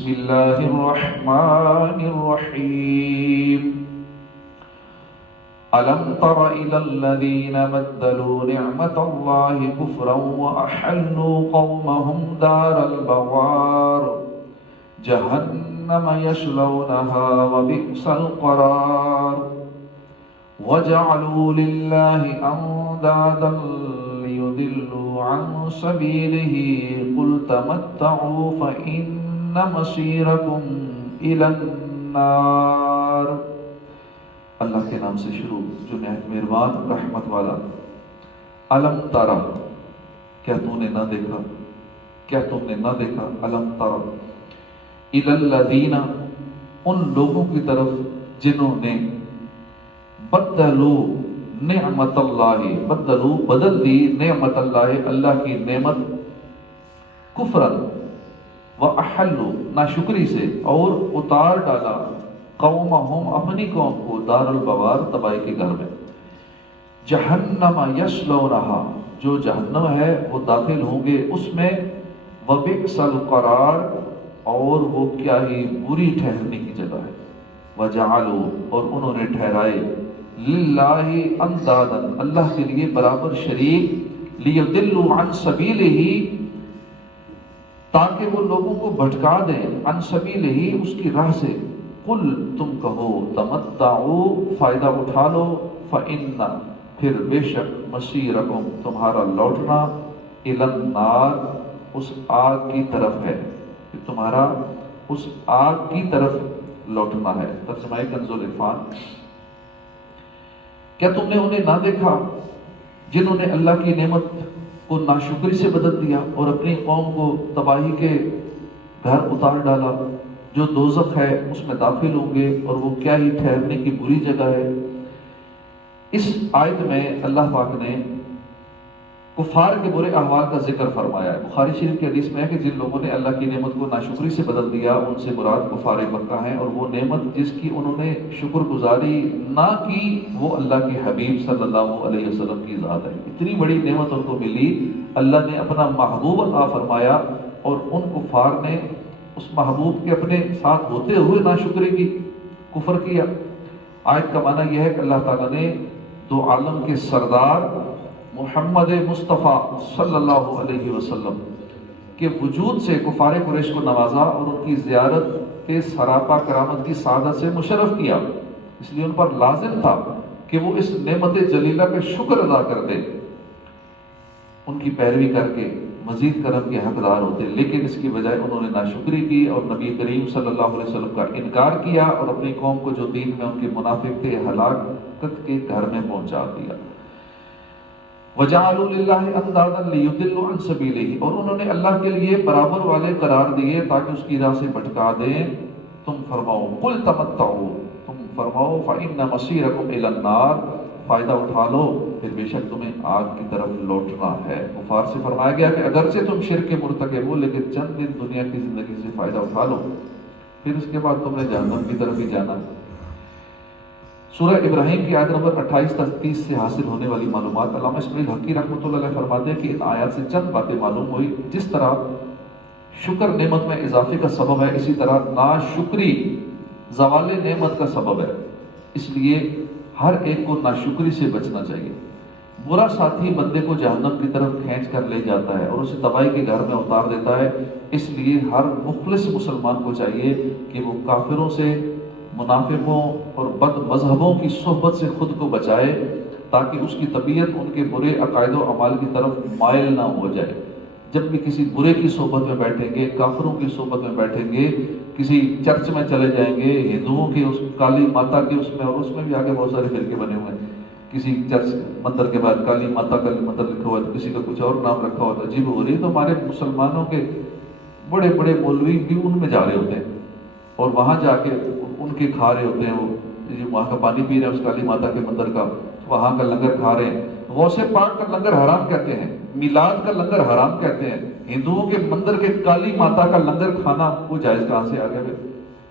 بسم الله الرحمن الرحيم ألم تر إلى الذين بدلوا نعمة الله كفرا وأحلوا قومهم دار البوار جهنم يصلونها وبئس القرار وجعلوا لله أندادا ليضلوا عن سبيله قل تمتعوا فإن مصيركم إلى النار۔ اللہ کے نام سے شروع جو نہایت مہربان رحمت والا۔ علم تارا، کیا تو نے نہ دیکھا، کیا تم نے نہ دیکھا، علم تارا الی الذین، ان لوگوں کی طرف جنہوں نے بدلو نعمت اللہ، بدلو بدل دی نعمت اللہ، اللہ کی نعمت، کفرن و احلو ناشکری سے، اور اتار ڈالا قومہم اپنی قوم کو دار البوار تباہی کے گھر میں، جہنم یصلونہا جو جہنم ہے وہ داخل ہوں گے اس میں، وبئس القرار اور وہ کیا ہی بری ٹھہرنے کی جگہ ہے، وجعلوا اور انہوں نے ٹھہرائے للہ اندادا اللہ کے لیے برابر شریک، لیضلوا عن سبیلہ تاکہ وہ لوگوں کو بھٹکا دیں، عن سبیلہ اس کی راہ سے، قل تم کہو تمتعوا فائدہ اٹھا لو، فإن پھر بے شک مصیرکم تمہارا لوٹنا الی النار اس آگ کی طرف ہے، کہ تمہارا اس آگ کی طرف لوٹنا ہے۔ ترجمہ کنز العرفان۔ کیا تم نے انہیں نہ دیکھا جنہوں نے اللہ کی نعمت کو ناشکری سے بدل دیا اور اپنی قوم کو تباہی کے گھر اتار ڈالا، جو دوزخ ہے اس میں داخل ہوں گے اور وہ کیا ہی ٹھہرنے کی بری جگہ ہے۔ اس آیت میں اللہ پاک نے کفار کے برے احوال کا ذکر فرمایا ہے۔ بخاری شریف کی حدیث میں ہے کہ جن لوگوں نے اللہ کی نعمت کو ناشکری سے بدل دیا ان سے مراد کفار مکہ ہیں، اور وہ نعمت جس کی انہوں نے شکر گزاری نہ کی وہ اللہ کے حبیب صلی اللہ علیہ وسلم کی ذات ہے۔ اتنی بڑی نعمت ان کو ملی، اللہ نے اپنا محبوب عطا فرمایا اور ان کفار نے اس محبوب کے اپنے ساتھ ہوتے ہوئے ناشکری کی، کفر کیا۔ آیت کا معنی یہ ہے کہ اللہ تعالیٰ نے دو عالم کے سردار محمد مصطفیٰ صلی اللہ علیہ وسلم کے وجود سے کفار قریش کو نوازا اور ان کی زیارت کے سراپا کرامت کی سعادت سے مشرف کیا، اس لیے ان پر لازم تھا کہ وہ اس نعمت جلیلہ کا شکر ادا کرتے، ان کی پیروی کر کے مزید کرم کے حقدار ہوتے، لیکن اس کی بجائے انہوں نے ناشکری کی اور نبی کریم صلی اللہ علیہ وسلم کا انکار کیا اور اپنی قوم کو جو دین میں ان کے منافق تھے ہلاکت کے گھر میں پہنچا دیا۔ وَجَعَلُوا لِلَّهِ أَنْدَادًا لِيُضِلُّوا عَنْ سَبِيلِهِ اور انہوں نے اللہ کے لیے برابر والے قرار دیے تاکہ اس کی راہ سے بھٹکا دیں۔ تم فرماؤ قُلْ تَمَتَّعُوا تم فرماؤ فَإِنَّ مَصِيرَكُمْ إِلَى النَّارِ فائدہ اٹھا لو پھر بے شک تمہیں آگ کی طرف لوٹنا ہے۔ کفار سے فرمایا گیا کہ اگرچہ تم شرک کے مرتکب ہو لیکن چند دن دنیا کی زندگی سے فائدہ اٹھا لو، پھر اس کے بعد تم نے جہنم کی طرف ہی جانا ہے۔ سورہ ابراہیم کی آیت نمبر 28 تا 30 سے حاصل ہونے والی معلومات، علامہ اسماعیل حقی رحمۃ اللہ علیہ فرماتے ہیں کہ ان آیات سے چند باتیں معلوم ہوئی۔ جس طرح شکر نعمت میں اضافے کا سبب ہے، اسی طرح ناشکری زوال نعمت کا سبب ہے، اس لیے ہر ایک کو ناشکری سے بچنا چاہیے۔ برا ساتھی بندے کو جہنم کی طرف کھینچ کر لے جاتا ہے اور اسے تباہی کے گھر میں اتار دیتا ہے، اس لیے ہر مخلص مسلمان کو چاہیے کہ وہ کافروں سے، منافقوں اور بد مذہبوں کی صحبت سے خود کو بچائے تاکہ اس کی طبیعت ان کے برے عقائد و اعمال کی طرف مائل نہ ہو جائے۔ جب بھی کسی برے کی صحبت میں بیٹھیں گے، کافروں کی صحبت میں بیٹھیں گے، کسی چرچ میں چلے جائیں گے، ہندوؤں کی اس کالی ماتا کی اس میں، اور اس میں بھی آگے بہت سارے فرقے بنے ہوئے ہیں، کسی چرچ مندر کے بعد کالی ماتا کا مندر لکھا ہوا ہے تو کسی کا کچھ اور نام رکھا ہوا ہے، عجیب ہو رہی ہے۔ تو ہمارے مسلمانوں کے بڑے بڑے مولوی بھی ان میں جا رہے ہوتے ہیں اور وہاں جا کے ان کے کھا رہے ہوتے ہیں، وہ وہاں کا پانی پی رہے ہیں اس کالی ماتا کے مندر کا، وہاں کا لنگر کھا رہے ہیں۔ غوث پاک کا لنگر حرام کہتے ہیں، میلاد کا لنگر حرام کہتے ہیں، ہندوؤں کے مندر کے کالی ماتا کا لنگر کھانا وہ جائز کہاں سے آ گیا؟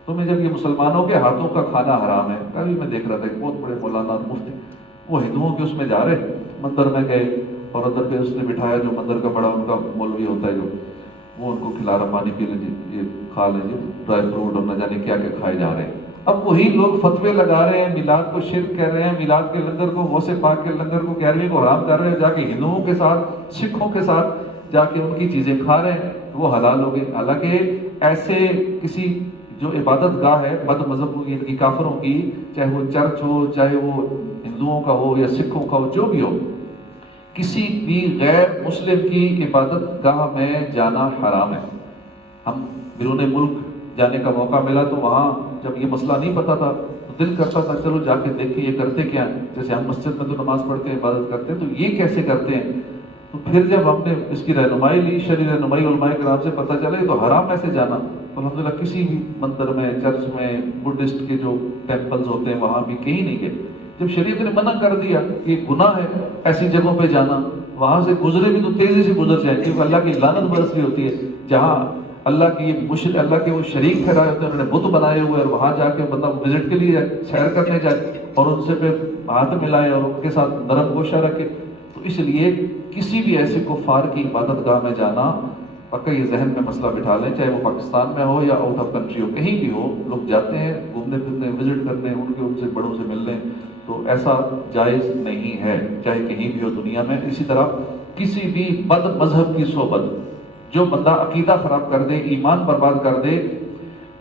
تمہیں جب یہ مسلمانوں کے ہاتھوں کا کھانا حرام ہے، کبھی میں دیکھ رہا تھا کہ بہت بڑے مولانا مفتی وہ ہندوؤں کے اس میں جا رہے، مندر میں گئے اور اندر پہ اس نے بٹھایا جو مندر کا بڑا ان کا مولوی ہوتا ہے، جو وہ ان کو کھلا رہا پانی پی لیجیے، یہ کھا لیجیے، ڈرائی فروٹ اور نہ جانے کیا کیا کھائے جا رہے ہیں۔ اب وہی لوگ فتوے لگا رہے ہیں، میلاد کو شرک کہہ رہے ہیں، میلاد کے لنگر کو، غوث پاک کے لنگر کو، 11ویں کو حرام کر رہے ہیں، جا کے ہندوؤں کے ساتھ، سکھوں کے ساتھ جا کے ان کی چیزیں کھا رہے ہیں، وہ حلال ہو گئی۔ حالانکہ ایسے کسی جو عبادت گاہ ہے بد مذہب کی، کافروں کی، چاہے وہ چرچ ہو، چاہے وہ ہندوؤں کا ہو یا سکھوں کا ہو، جو بھی ہو، کسی بھی غیر مسلم کی عبادت گاہ میں جانا حرام ہے۔ ہم بیرون ملک جانے کا موقع ملا تو وہاں جب یہ مسئلہ نہیں پتا تھا تو دل کرتا تھا چلو جا کے دیکھیں یہ کرتے کیا ہیں۔ جیسے ہم مسجد میں تو نماز پڑھتے ہیں، عبادت کرتے ہیں، تو یہ کیسے کرتے ہیں؟ تو پھر جب ہم نے اس کی رہنمائی لی، شرعی رہنمائی علماء کرام سے، پتہ چلے تو حرام ایسے جانا۔ تو الحمدللہ کسی بھی مندر میں، چرچ میں، بدھسٹ کے جو ٹیمپلز ہوتے ہیں وہاں بھی کہیں نہیں گئے۔ جب شریعت نے منع کر دیا کہ گناہ ہے ایسی جگہوں پہ جانا، وہاں سے گزرے بھی تو تیزی سے گزر جائیں، کیونکہ اللہ کی لعنت برس رہی ہوتی ہے۔ جہاں اللہ کی اللہ کے وہ شریک ٹھہرائے ہوتے ہیں، انہوں نے بت بنائے ہوئے، اور وہاں جا کے بندہ وزٹ کے لیے جائے، سیر کرنے جائے اور ان سے پھر ہاتھ ملائے اور ان کے ساتھ نرم گوشہ رکھے۔ تو اس لیے کسی بھی ایسے کفار کی عبادت گاہ میں جانا، پکا یہ ذہن میں مسئلہ بٹھا لیں، چاہے وہ پاکستان میں ہو یا آؤٹ آف کنٹری ہو، کہیں بھی ہو، لوگ جاتے ہیں گھومنے پھرنے، وزٹ کرنے، ان سے بڑوں سے ملنے، تو ایسا جائز نہیں ہے، چاہے کہیں بھی ہو دنیا میں۔ اسی طرح کسی بھی بد مذہب کی صحبت، جو بندہ عقیدہ خراب کر دے، ایمان برباد کر دے،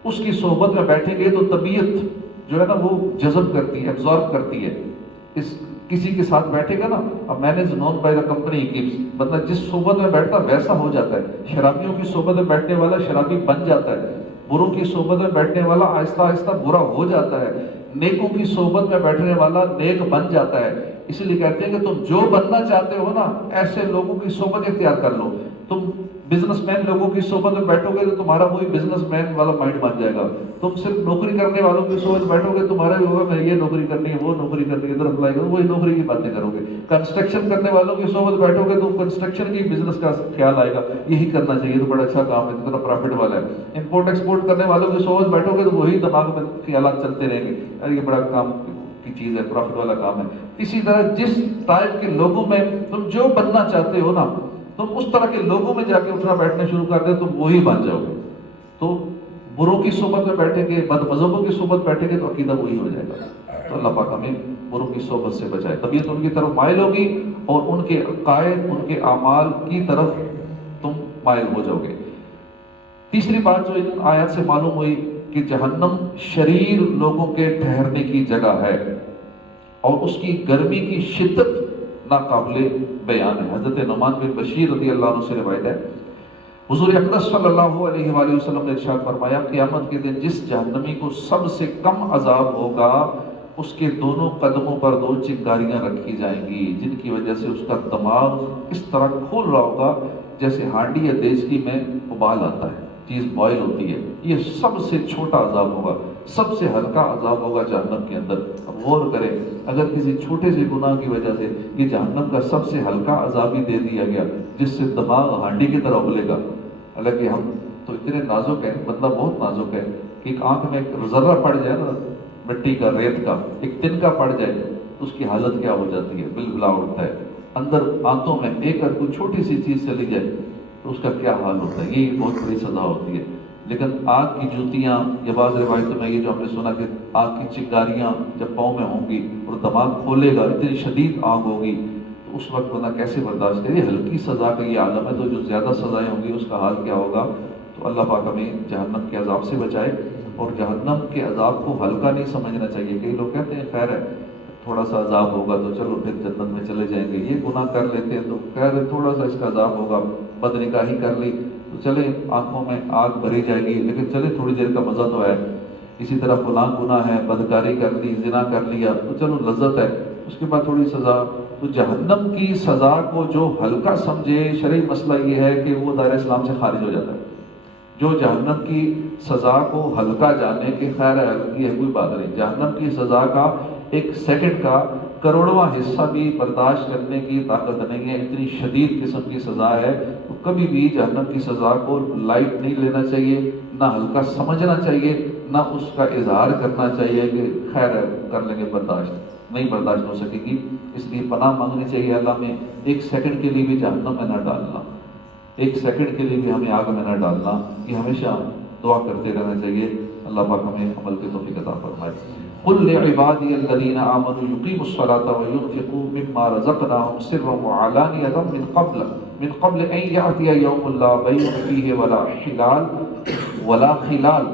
اس کی صحبت میں بیٹھیں گے تو طبیعت جو ہے نا وہ جذب کرتی ہے، ایبزارب کرتی ہے۔ کسی کے ساتھ بیٹھے گا نا، اب میں نے known by the company keeps, بندہ جس صحبت میں بیٹھتا ویسا ہو جاتا ہے۔ شرابیوں کی صحبت میں بیٹھنے والا شرابی بن جاتا ہے، بروں کی صحبت میں بیٹھنے والا آہستہ آہستہ برا ہو جاتا ہے، نیکوں کی صحبت میں بیٹھنے والا نیک بن جاتا ہے۔ اسی لیے کہتے ہیں کہ تم جو بننا چاہتے ہو نا، ایسے لوگوں کی صحبت اختیار کر لو۔ تم بزنس مین لوگوں کی صحبت میں بیٹھو گے تو تمہارا وہی بزنس مین والا مائنڈ بن جائے گا۔ تم صرف نوکری کرنے والوں کی صحبت میں بیٹھو گے، تمہارا بھی ہوگا میں یہ نوکری کرنی ہے، وہ نوکری کرنی ہے، ادھر اپلائی کرو، وہی نوکری کی باتیں کرو گے۔ کنسٹرکشن کرنے والوں کی صحبت بیٹھو گے تو کنسٹرکشن کی بزنس کا خیال آئے گا، یہی کرنا چاہیے، تو بڑا اچھا کام ہے، اتنا پروفٹ والا ہے۔ امپورٹ ایکسپورٹ کرنے والوں کی صحبت بیٹھو گے تو وہی دماغ میں خیالات چلتے رہیں گے، ارے یہ بڑا کام کی چیز ہے، پروفٹ والا کام ہے۔ اسی طرح جس ٹائپ کے لوگوں میں تم جو بننا چاہتے ہو نا، تم اس طرح کے لوگوں میں جا کے اٹھنا بیٹھنا شروع کر دے، تم وہی بن جاؤ گے۔ تو بروں کی صحبت میں بیٹھیں گے، بد مذہبوں کی صحبت بیٹھیں گے تو عقیدہ وہی ہو جائے گا۔ تو اللہ پاک ہمیں بروں کی صحبت سے بچائے، طبیعت ان کی طرف مائل ہوگی اور ان کے عقائد، ان کے اعمال کی طرف تم مائل ہو جاؤ گے۔ تیسری بات جو ان آیات سے معلوم ہوئی کہ جہنم شریر لوگوں کے ٹھہرنے کی جگہ ہے اور اس کی گرمی کی شدت ناقابل بیان ہے۔ حضرت نعمان بن بشیر رضی اللہ عنہ سے روایت ہے، حضور اقدس صلی اللہ علیہ وآلہ وسلم نے ارشاد فرمایا، قیامت کے دن جس جہنمی کو سب سے کم عذاب ہوگا، اس کے دونوں قدموں پر 2 چنگاریاں رکھی جائیں گی، جن کی وجہ سے اس کا دماغ اس طرح کھول رہا ہوگا جیسے ہانڈی یا دیچکی میں ابال آتا ہے، چیز بوائل ہوتی ہے۔ یہ سب سے چھوٹا عذاب ہوگا، سب سے ہلکا عذاب ہوگا جہنم کے اندر۔ اب غور کریں، اگر کسی چھوٹے سے گناہ کی وجہ سے یہ جہنم کا سب سے ہلکا عذاب ہی دے دیا گیا، جس سے دماغ ہانڈی کی طرح ابلے گا۔ حالانکہ ہم تو اتنے نازک ہیں، بندہ بہت نازک ہے کہ ایک آنکھ میں ایک ذرہ پڑ جائے نا مٹی کا، ریت کا، ایک تنکا پڑ جائے تو اس کی حالت کیا ہو جاتی ہے، بلبلا اٹھتا ہے۔ اندر آنتوں میں ایک اگر کوئی چھوٹی سی چیز چلی جائے تو اس کا کیا حال ہوتا ہے، یہ بہت بڑی سزا ہوتی ہے۔ لیکن آگ کی جوتیاں یا بعض روایتوں میں یہ جو ہم نے سنا کہ آگ کی چنگاریاں جب پاؤں میں ہوں گی اور دماغ کھولے گا، اتنی شدید آگ ہوگی، تو اس وقت بندہ کیسے برداشت کرے؟ ہلکی سزا کا یہ عالم ہے، تو جو زیادہ سزائیں ہوں گی اس کا حال کیا ہوگا؟ تو اللہ پاک ہمیں جہنم کے عذاب سے بچائے، اور جہنم کے عذاب کو ہلکا نہیں سمجھنا چاہیے۔ کئی لوگ کہتے ہیں خیر ہے تھوڑا سا عذاب ہوگا تو چلو پھر جنت میں چلے جائیں گے، یہ گناہ کر لیتے ہیں تو خیر ہے تھوڑا سا اس کا عذاب ہوگا، بد نگاہی کر لی تو چلے آنکھوں میں آگ بھری جائے گی، لیکن چلے تھوڑی دیر کا مزہ تو ہے۔ اسی طرح فلاں گناہ ہے، بدکاری کر لی، زنا کر لیا تو چلو لذت ہے، اس کے بعد تھوڑی سزا۔ تو جہنم کی سزا کو جو ہلکا سمجھے، شرعی مسئلہ یہ ہے کہ وہ دائرہ اسلام سے خارج ہو جاتا ہے۔ جو جہنم کی سزا کو ہلکا جانے کہ خیر ہے ہلکی ہے کوئی بات نہیں، جہنم کی سزا کا 1 سیکنڈ کا کروڑواں حصہ بھی برداشت کرنے کی طاقت نہیں ہے، اتنی شدید قسم کی سزا ہے۔ تو کبھی بھی جہنم کی سزا کو لائٹ نہیں لینا چاہیے، نہ ہلکا سمجھنا چاہیے، نہ اس کا اظہار کرنا چاہیے کہ خیر ہے کر لیں گے، برداشت نہیں، برداشت ہو سکے گی۔ اس لیے پناہ مانگنی چاہیے اللہ میں، 1 سیکنڈ کے لیے بھی جہنم میں نہ ڈالنا۔ ایک سیکنڈ کے لیے بھی ہمیں آگ میں نہ ڈالنا، یہ ہمیشہ دعا کرتے رہنا چاہیے۔ اللہ پاک ہمیں عمل کی توفیق عطا فرمائے۔ قل لعبادی الذین آمنوا یقیموا الصلاۃ وینفقوا مما رزقناہم سرا وعلانیۃ من قبل ان یأتی یوم لا بیع فیہ ولا خلال۔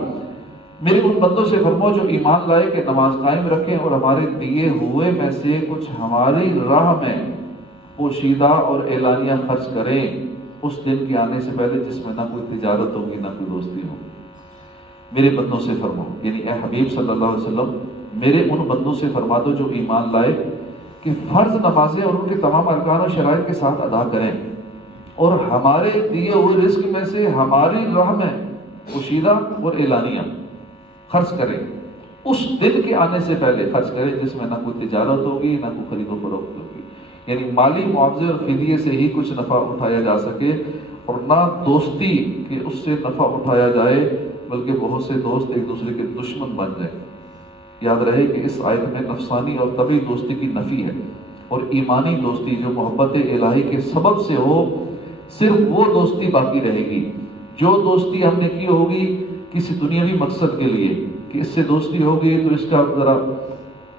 میرے ان بندوں سے فرماؤ جو ایمان لائے کہ نماز قائم رکھیں اور ہمارے دیے ہوئے میں سے کچھ ہماری راہ میں پوشیدہ اور اعلانیہ خرچ کریں اس دن کے آنے سے پہلے جس میں نہ کوئی تجارت ہوگی نہ کوئی دوستی ہوگی۔ میرے بندوں سے فرماؤ، یعنی اے حبیب صلی اللہ علیہ وسلم میرے ان بندوں سے فرما دو جو ایمان لائے کہ فرض نمازیں اور ان کے تمام ارکان و شرائط کے ساتھ ادا کریں اور ہمارے دیے ہوئے رزق میں سے ہماری راہ میں پوشیدہ اور اعلانیہ خرچ کریں، اس دن کے آنے سے پہلے خرچ کریں جس میں نہ کوئی تجارت ہوگی نہ کوئی خرید و فروخت ہوگی، یعنی مالی معاوضے اور فدیے سے ہی کچھ نفع اٹھایا جا سکے اور نہ دوستی کہ اس سے نفع اٹھایا جائے بلکہ بہت سے دوست ایک دوسرے کے دشمن بن جائیں۔ یاد رہے کہ اس آیت میں نفسانی اور طبعی دوستی کی نفی ہے، اور ایمانی دوستی جو محبت الہی کے سبب سے ہو صرف وہ دوستی باقی رہے گی۔ جو دوستی ہم نے کی ہوگی کسی دنیاوی مقصد کے لیے کہ اس سے دوستی ہوگی تو اس کا ذرا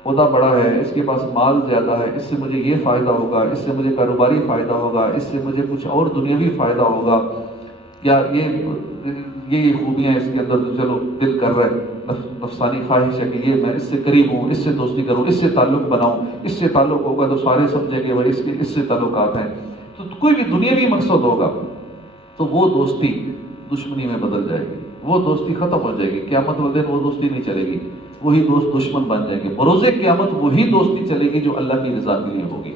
عہدہ بڑا ہے، اس کے پاس مال زیادہ ہے، اس سے مجھے یہ فائدہ ہوگا، اس سے مجھے کاروباری فائدہ ہوگا، اس سے مجھے کچھ اور دنیاوی فائدہ ہوگا، یا یہ خوبیاں اس کے اندر، تو چلو دل کر رہا ہے، نفسانی خواہش ہے کہ یہ میں اس سے قریب ہوں، اس سے دوستی کروں، اس سے تعلق بناؤں، اس سے تعلق ہوگا تو سارے سمجھیں گے بھائی اس سے تعلقات ہیں، تو کوئی بھی دنیاوی مقصد ہوگا تو وہ دوستی دشمنی میں بدل جائے گی، وہ دوستی ختم ہو جائے گی، قیامت والے دن وہ دوستی نہیں چلے گی، وہی دوست دشمن بن جائیں گے۔ بروز قیامت وہی دوستی چلے گی جو اللہ کی رضا کے لیے ہوگی،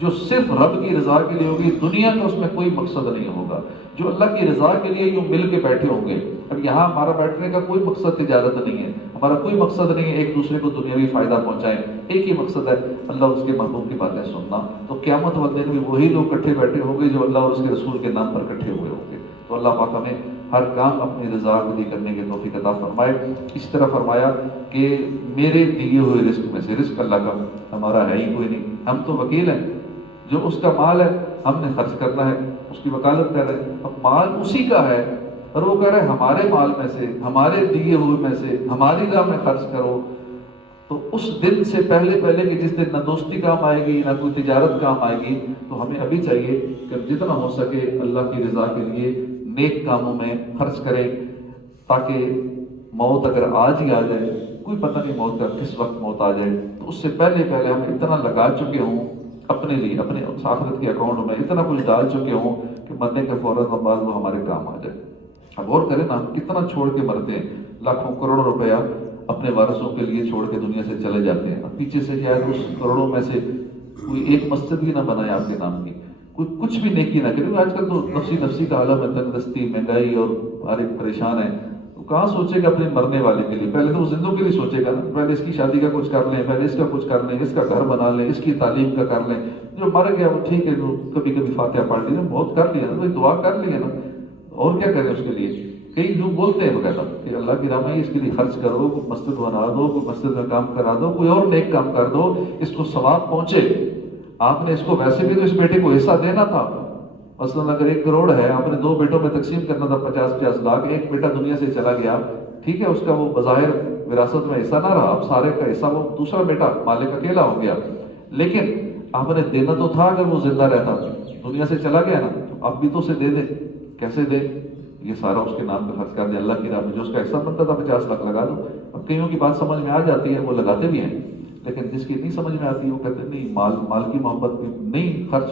جو صرف رب کی رضا کے لیے ہوگی، دنیا کا اس میں کوئی مقصد نہیں ہوگا، جو اللہ کی رضا کے لیے یوں مل کے بیٹھے ہوں گے۔ اب یہاں ہمارا بیٹھنے کا کوئی مقصد تجارت نہیں ہے، ہمارا کوئی مقصد نہیں ہے ایک دوسرے کو دنیاوی فائدہ پہنچائیں، ایک ہی مقصد ہے اللہ اور اس کے محبوب کی باتیں سننا۔ تو قیامت والے دن بھی وہی لوگ اکٹھے بیٹھے ہوں گے جو اللہ اور اس کے رسول کے نام پر اکٹھے ہوئے ہوں گے۔ تو اللہ پاک ہمیں ہر کام اپنی رضا کے لیے کرنے کی توفیق عطا فرمائے۔ اس طرح فرمایا کہ میرے دیے ہوئے رزق میں سے، رزق اللہ کا ہمارا ہے ہی کوئی نہیں، ہم تو وکیل ہیں، جو اس کا مال ہے ہم نے خرچ کرنا ہے، اس کی وکالت کر رہے ہیں، اب مال اسی کا ہے اور وہ کہہ رہے ہیں ہمارے مال میں سے، ہمارے دیے ہوئے میں سے ہماری راہ میں خرچ کرو۔ تو اس دن سے پہلے کہ جس دن نہ دوستی کام آئے گی نہ کوئی تجارت کام آئے گی، تو ہمیں ابھی چاہیے کہ جتنا ہو سکے اللہ کی رضا کے لیے نیک کاموں میں خرچ کریں، تاکہ موت اگر آج ہی آ جائے، کوئی پتہ نہیں موت کا کس وقت موت آ جائے، تو اس سے پہلے ہم اتنا لگا چکے ہوں اپنے لیے، اپنے آخرت کے اکاؤنٹ میں اتنا کچھ ڈال چکے ہوں کہ مرنے کے فوراً بعد وہ ہمارے کام آ جائے۔ اب غور کریں نا، ہم کتنا چھوڑ کے مرتے ہیں، لاکھوں کروڑوں روپیہ اپنے وارثوں کے لیے چھوڑ کے دنیا سے چلے جاتے ہیں، اب پیچھے سے شاید اس کروڑوں میں سے کوئی ایک مسجد بھی نہ بنائے آپ کے نام کی، کوئی کچھ بھی نیکی نہ کرے۔ آج کل تو نفسی کا عالم ہے، تنگ دستی، مہنگائی اور ہر ایک پریشان ہے، تو کہاں سوچے گا اپنے مرنے والے کے لیے؟ پہلے تو وہ زندوں کے لیے سوچے گا نا، پہلے اس کی شادی کا کچھ کر لیں، پہلے اس کا کچھ کر لیں، اس کا گھر بنا لیں، اس کی تعلیم کا کر لیں، جو مر گیا وہ ٹھیک ہے، جو کبھی کبھی فاتحہ پڑھ لی، بہت کر لیا نا، دعا کر لی ہے نا، اور کیا کریں اس کے لیے؟ کئی لوگ بولتے ہیں وغیرہ کہ اللہ کی راہ میں اس کے لیے خرچ کرو، کوئی مسجد بنا دو، کوئی مسجد میں کام کرا دو، کوئی اور نیک کام کر دو، اس کو ثواب پہنچے۔ آپ نے اس کو ویسے بھی تو اس بیٹے کو حصہ دینا تھا، مثلاً اگر 1 کروڑ ہے، آپ نے 2 بیٹوں میں تقسیم کرنا تھا 50-50 لاکھ، ایک بیٹا دنیا سے چلا گیا، ٹھیک ہے، اس کا وہ بظاہر وراثت میں حصہ نہ رہا، اب سارے کا حصہ وہ دوسرا بیٹا مالک اکیلا ہو گیا، لیکن آپ نے دینا تو تھا اگر وہ زندہ رہتا، دنیا سے چلا گیا نا، تو آپ بھی تو اسے دے دیں۔ کیسے دے؟ یہ سارا اس کے نام پہ خرچ کر دیں اللہ کی راہ میں، جو اس کا حصہ بنتا تھا 50 لاکھ لگا دو۔ اب کئیوں کی بات سمجھ میں آ جاتی ہے، وہ لگاتے بھی ہیں، لیکن جس کی نہیں سمجھ میں آتی ہے وہ کہتے ہیں نہیں، مال کی محبت بھی نہیں خرچ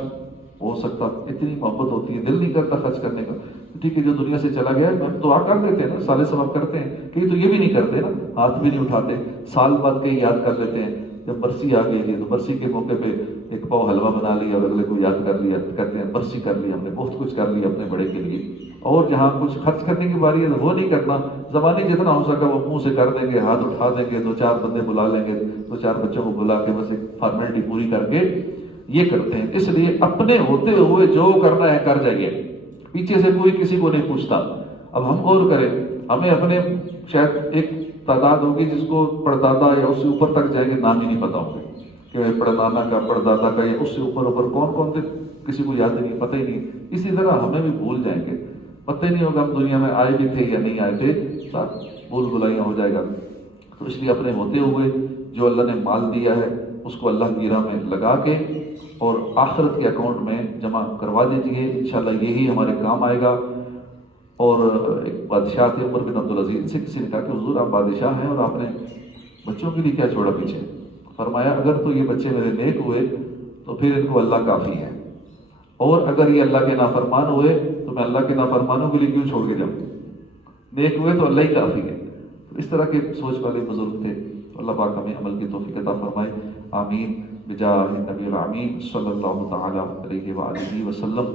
ہو سکتا، اتنی محبت ہوتی ہے، دل نہیں کرتا خرچ کرنے کا، ٹھیک ہے جو دنیا سے چلا گیا ہم دعا کر دیتے ہیں نا، سالے ثواب کرتے ہیں، کئی تو یہ بھی نہیں کرتے نا، ہاتھ بھی نہیں اٹھاتے، سال بعد کئی یاد کر لیتے ہیں، جب برسی آ گئی تو برسی کے موقع پہ 1 پاؤ حلوہ بنا لیا اور اگلے کو یاد کر لیا، کہتے ہیں برسی کر لی ہم نے، بہت کچھ کر لیا اپنے بڑے کے لیے۔ اور جہاں کچھ خرچ کرنے کی باری ہے تو وہ نہیں کرنا، زبانی جتنا ہو سکا وہ منہ سے کر دیں گے، ہاتھ اٹھا دیں گے، 2-4 بندے بلا لیں گے، 2-4 بچوں کو بلا کے بس ایک فارمیلٹی پوری کر کے یہ کرتے ہیں۔ اس لیے اپنے ہوتے ہوئے جو کرنا ہے کر جائیے، پیچھے سے کوئی کسی کو نہیں پوچھتا۔ اب ہم غور کریں، ہمیں اپنے شاید ایک تعداد ہوگی جس کو پردادا یا اس سے اوپر تک جائیں گے نام ہی نہیں پتا ہوں گے، کہ پڑدادا کا پڑدادا کا یا اس سے اوپر کون کون تھے کسی کو یاد نہیں، پتہ ہی نہیں. اسی طرح ہمیں بھی بھول جائیں گے، پتہ ہی نہیں ہوگا ہم دنیا میں آئے بھی تھے یا نہیں آئے تھے، سب بھول بھلائیاں ہو جائے گا. تو اس لیے اپنے ہوتے ہوئے جو اللہ نے مال دیا ہے اس کو اللہ کی راہ میں لگا کے اور آخرت کے اکاؤنٹ میں جمع کروا دیجیے، انشاءاللہ یہی ہمارے کام آئے گا. اور ایک بادشاہ تھے عمر بن عبدالعزیز سے کسی نے کہا کہ حضور آپ بادشاہ ہیں اور آپ نے بچوں کے لیے کیا چھوڑا پیچھے؟ فرمایا اگر تو یہ بچے میرے نیک ہوئے تو پھر ان کو اللہ کافی ہے، اور اگر یہ اللہ کے نافرمان ہوئے تو میں اللہ کے نافرمانوں کے لیے کیوں چھوڑ کے جاؤں؟ نیک ہوئے تو اللہ ہی کافی ہے. تو اس طرح کے سوچ والے بزرگ تھے. اللہ پاک ہمیں عمل کی توفیق عطا فرمائے. آمین بجاہ نبی الامین صلی اللہ تعالی علیہ وآلہ وسلم.